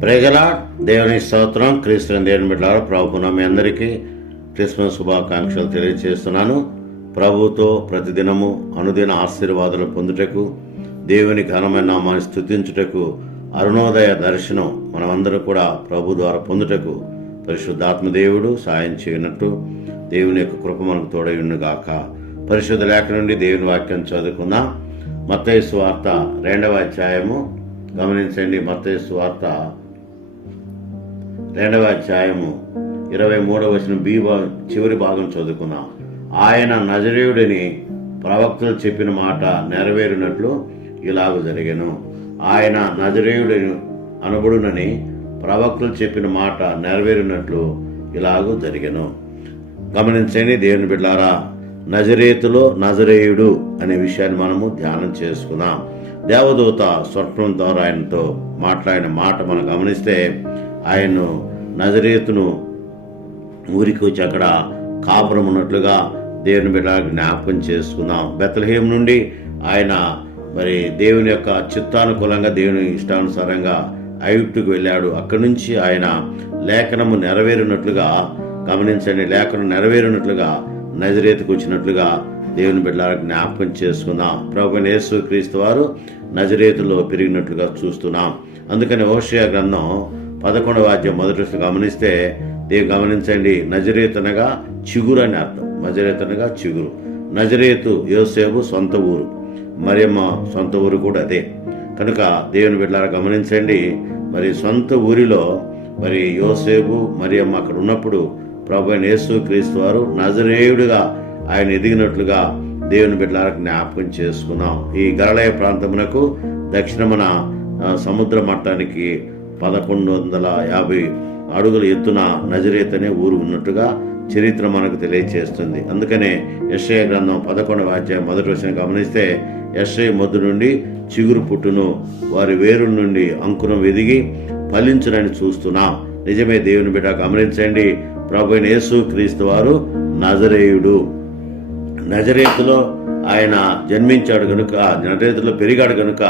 ప్రజల దేవుని స్తోత్రం క్రీస్తుని దేవుని బిడ్డలారా ప్రభున మీ అందరికీ క్రిస్మస్ శుభాకాంక్షలు తెలియజేస్తున్నాను. ప్రభుతో ప్రతిదినము అనుదిన ఆశీర్వాదాలు పొందుటకు దేవుని ఘనమైన నామాన్ని స్థుతించుటకు అరుణోదయ దర్శనం మనమందరం కూడా ప్రభు ద్వారా పొందుటకు పరిశుద్ధాత్మ దేవుడు సాయం చేయనట్టు దేవుని యొక్క కృప మనకు తోడయుండుగాక. పరిశుద్ధ లేఖ నుండి దేవుని వాక్యం చదువుకుందాం. మత్తయ్య వార్త రెండవ అధ్యాయము. గమనించండి మత్తయ్య వార్త రెండవ అధ్యాయము ఇరవై మూడవ వచ్చిన బి భాగం చివరి భాగం చదువుకున్నాం ఆయన నజరేయుడిని ప్రవక్తలు చెప్పిన మాట నెరవేరినట్లు ఇలాగ జరిగాను. ఆయన నజరేయుడిని అనబడునని ప్రవక్తలు చెప్పిన మాట నెరవేరినట్లు ఇలాగూ జరిగాను. గమనించండి దేవుని బిడ్డారా నజరేతులో నజరేయుడు అనే విషయాన్ని మనము ధ్యానం చేసుకున్నాం దేవదూత స్వర్పం ద్వారా ఆయనతో మాట్లాడిన మాట మనం గమనిస్తే ఆయన్ను నజరేతును ఊరికి వచ్చి అక్కడ కాపురం ఉన్నట్లుగా దేవుని బిడ్డ జ్ఞాపకం చేసుకుందాం. బెత్తలహేం నుండి ఆయన మరి దేవుని యొక్క చిత్తానుకూలంగా దేవుని ఇష్టానుసారంగా ఐగుప్తుకు వెళ్ళాడు. అక్కడి నుంచి ఆయన లేఖనము నెరవేరినట్లుగా గమనించండి లేఖనం నెరవేరినట్లుగా నజరేతుకు వచ్చినట్లుగా దేవుని బిడ్డల జ్ఞాపకం చేసుకుందాం. ప్రభు యేసు క్రీస్తు వారు నజరేతులో పెరిగినట్లుగా చూస్తున్నాం. అందుకని ఓషియా గ్రంథం పదకొండవ అధ్యాయం మొదటి గమనిస్తే దేవు గమనించండి నజరేత్ అనగా చిగురు అని అర్థం. నజరేత్ అనగా చిగురు. నజరేతు యోసేపు సొంత ఊరు. మరియమ్మ సొంత ఊరు కూడా అదే. కనుక దేవుని బిడ్డలారా గమనించండి మరి సొంత ఊరిలో మరి యోసేపు మరియమ్మ అక్కడ ఉన్నప్పుడు ప్రభు అయిన యేసు క్రీస్తు వారు నజరేయుడిగా ఆయన ఎదిగినట్లుగా దేవుని బిడ్డలారా జ్ఞాపకం చేసుకున్నాం. ఈ గరళయ ప్రాంతమునకు దక్షిణమున సముద్ర మట్టానికి పదకొండు వందల యాభై అడుగుల ఎత్తున నజరేత్ అనే ఊరు ఉన్నట్టుగా చరిత్ర మనకు తెలియచేస్తుంది. అందుకనే యశ్ఐ గ్రంథం పదకొండవ అధ్యాయం మొదటి వచ్చిన గమనిస్తే యశ్ఐ మొద్దు నుండి చిగురు పుట్టును వారి వేరు నుండి అంకురం ఎదిగి ఫలించునని చూస్తున్నా. నిజమే దేవుని బిడ్డ గమనించండి ప్రభు యేసు క్రీస్తు వారు నజరేయుడు. నజరేతులో ఆయన జన్మించాడు కనుక నజరేతులో పెరిగాడు కనుక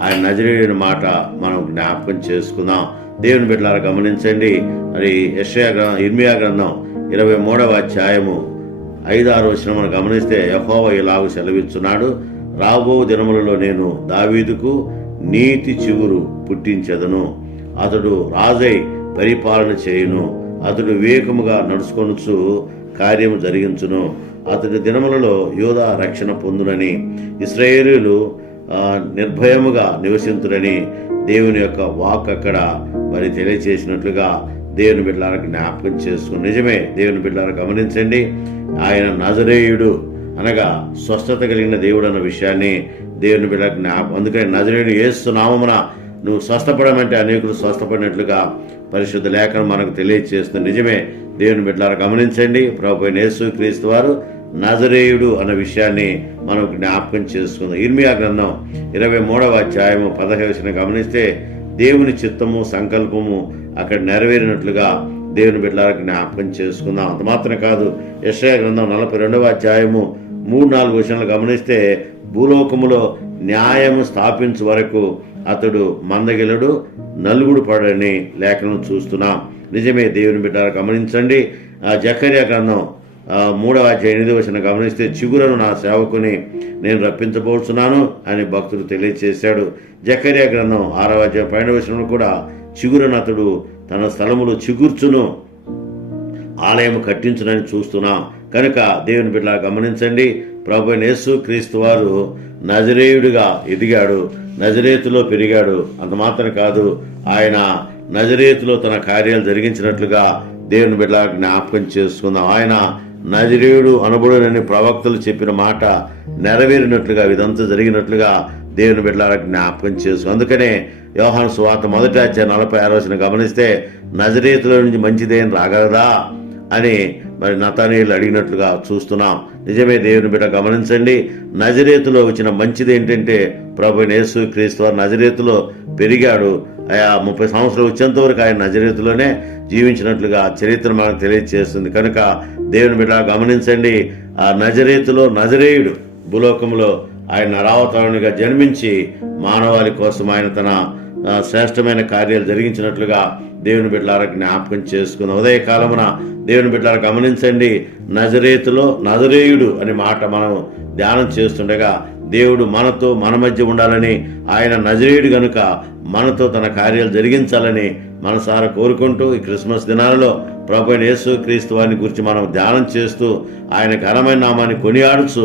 ఆయన నజరేయుని మాట మనం జ్ఞాపకం చేసుకుందాం. దేవుని బిడ్డలారా గమనించండి. మరి యషయా గ్రంథం ఇర్మియా గ్రంథం ఇరవై మూడవ అధ్యాయము ఐదారు వచ్చిన మనం గమనిస్తే యహోవ ఇలాగ సెలవిస్తున్నాడు రాబో దినములలో నేను దావీదుకు నీతి చిగురు పుట్టించెదను. అతడు రాజై పరిపాలన చేయును. అతడు వివేకముగా నడుచుకొనుచు కార్యము జరిగించును. అతడి దినములలో యోధ రక్షణ పొందునని. ఇస్రాయేలీలు నిర్భయముగా నివసింతురని దేవుని యొక్క వాక్ అక్కడ మరి తెలియచేసినట్లుగా దేవుని బిడ్డలకు జ్ఞాపకం చేసుకుని నిజమే దేవుని బిడ్డలను గమనించండి. ఆయన నజరేయుడు అనగా స్వస్థత కలిగిన దేవుడు అన్న విషయాన్ని దేవుని బిడ్డలకు జ్ఞాపకం అందుకని నజరేయుడు ఏస్తున్నామన నువ్వు స్వస్థపడమంటే అనేకులు స్వస్థపడినట్లుగా పరిశుద్ధ లేఖనం మనకు తెలియజేస్తుంది నిజమే దేవుని బిడ్డలను గమనించండి. ప్రభు యేసు క్రీస్తు వారు నజరేయుడు అన్న విషయాన్ని మనం జ్ఞాపకం చేసుకుందాం. ఇర్మియా గ్రంథం ఇరవై మూడవ అధ్యాయము పదహేసిన గమనిస్తే దేవుని చిత్తము సంకల్పము అక్కడ నెరవేరినట్లుగా దేవుని బిడ్డలకు జ్ఞాపకం చేసుకుందాం. అంత మాత్రం కాదు యశ్యా గ్రంథం నలభై రెండవ అధ్యాయము మూడు నాలుగు విషయాలు గమనిస్తే భూలోకములో న్యాయము స్థాపించు వరకు అతడు మందగిలడు నలుగుడు పడని లేఖనం చూస్తున్నాం. నిజమే దేవుని బిడ్డ గమనించండి. ఆ జకర్య గ్రంథం మూడవ ఎనిమిది వచ్చిన గమనిస్తే చిగురను నా సేవకుని నేను రప్పించబోతున్నాను అని భక్తుడు తెలియజేశాడు జకర్యా గ్రంథం ఆరవ అధ్యాయం పన్నెండు వచనంలో కూడా చిగురను తన స్థలములో చిగుర్చును ఆలయం కట్టించునని చూస్తున్నాం. కనుక దేవుని బిడ్డ గమనించండి ప్రభు యేసు క్రీస్తు వారు నజరేయుడిగా ఎదిగాడు నజరేతులో పెరిగాడు. అంత మాత్రం కాదు ఆయన నజరేతులో తన కార్యాలు జరిగించినట్లుగా దేవుని బిడ్డ జ్ఞాపకం చేసుకుందాం. ఆయన నజరేయుడు అనబడునని ప్రవక్తలు చెప్పిన మాట నెరవేరినట్లుగా ఇదంతా జరిగినట్లుగా దేవుని బిడ్డల జ్ఞాపకం చేసు అందుకనే యోహాను సువార్త మొదటి అధ్యాయం నలభై ఆరు గమనిస్తే నజరేతుల నుంచి మంచిదేం రాగలదా అని మరి నతానీయులు అడిగినట్లుగా చూస్తున్నాం. నిజమే దేవుని బిడ్డ గమనించండి నజరేతులో వచ్చిన మంచిది ఏంటంటే ప్రభు నేసు క్రీస్తు వారు నజరేతులో పెరిగాడు. ఆయా ముప్పై సంవత్సరాలు వచ్చేంతవరకు ఆయన నజరేతులోనే జీవించినట్లుగా చరిత్ర మనకు తెలియజేస్తుంది కనుక దేవుని బిడ్డ గమనించండి ఆ నజరేతులో నజరేయుడు భూలోకంలో ఆయన నరావతారునిగా జన్మించి మానవాళి కోసం ఆయన తన శ్రేష్టమైన కార్యాలు జరిగించినట్లుగా దేవుని బిడ్డలారా జ్ఞాపకం చేసుకుని ఉదయకాలమున దేవుని బిడ్డలారా గమనించండి నజరేతులో నజరేయుడు అనే మాట మనం ధ్యానం చేస్తుండగా దేవుడు మనతో మన మధ్య ఉండాలని ఆయన నజరేయుడు గనుక మనతో తన కార్యాలు జరిగించాలని మనసారా కోరుకుంటూ ఈ క్రిస్మస్ దినాలలో ప్రభు యేసు క్రీస్తు వారిని గురించి మనం ధ్యానం చేస్తూ ఆయన ఘనమైన నామాన్ని కొనియాడుచు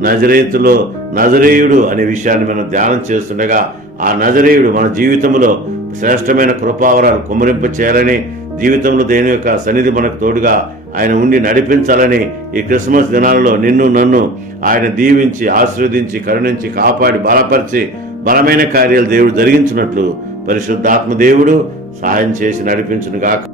నజరేతులో నజరేయుడు అనే విషయాన్ని మనం ధ్యానం చేస్తుండగా ఆ నజరేయుడు మన జీవితంలో శ్రేష్టమైన కృపావరాలు కుమరింప చేయాలని జీవితంలో దేని యొక్క సన్నిధి మనకు తోడుగా ఆయన ఉండి నడిపించాలని ఈ క్రిస్మస్ దినాలలో నిన్ను నన్ను ఆయన దీవించి ఆశీర్వదించి కరుణించి కాపాడి బలపరిచి బలమైన కార్యాలు దేవుడు జరిగించినట్లు పరిశుద్ధాత్మ దేవుడు సహాయం చేసి నడిపించును గాక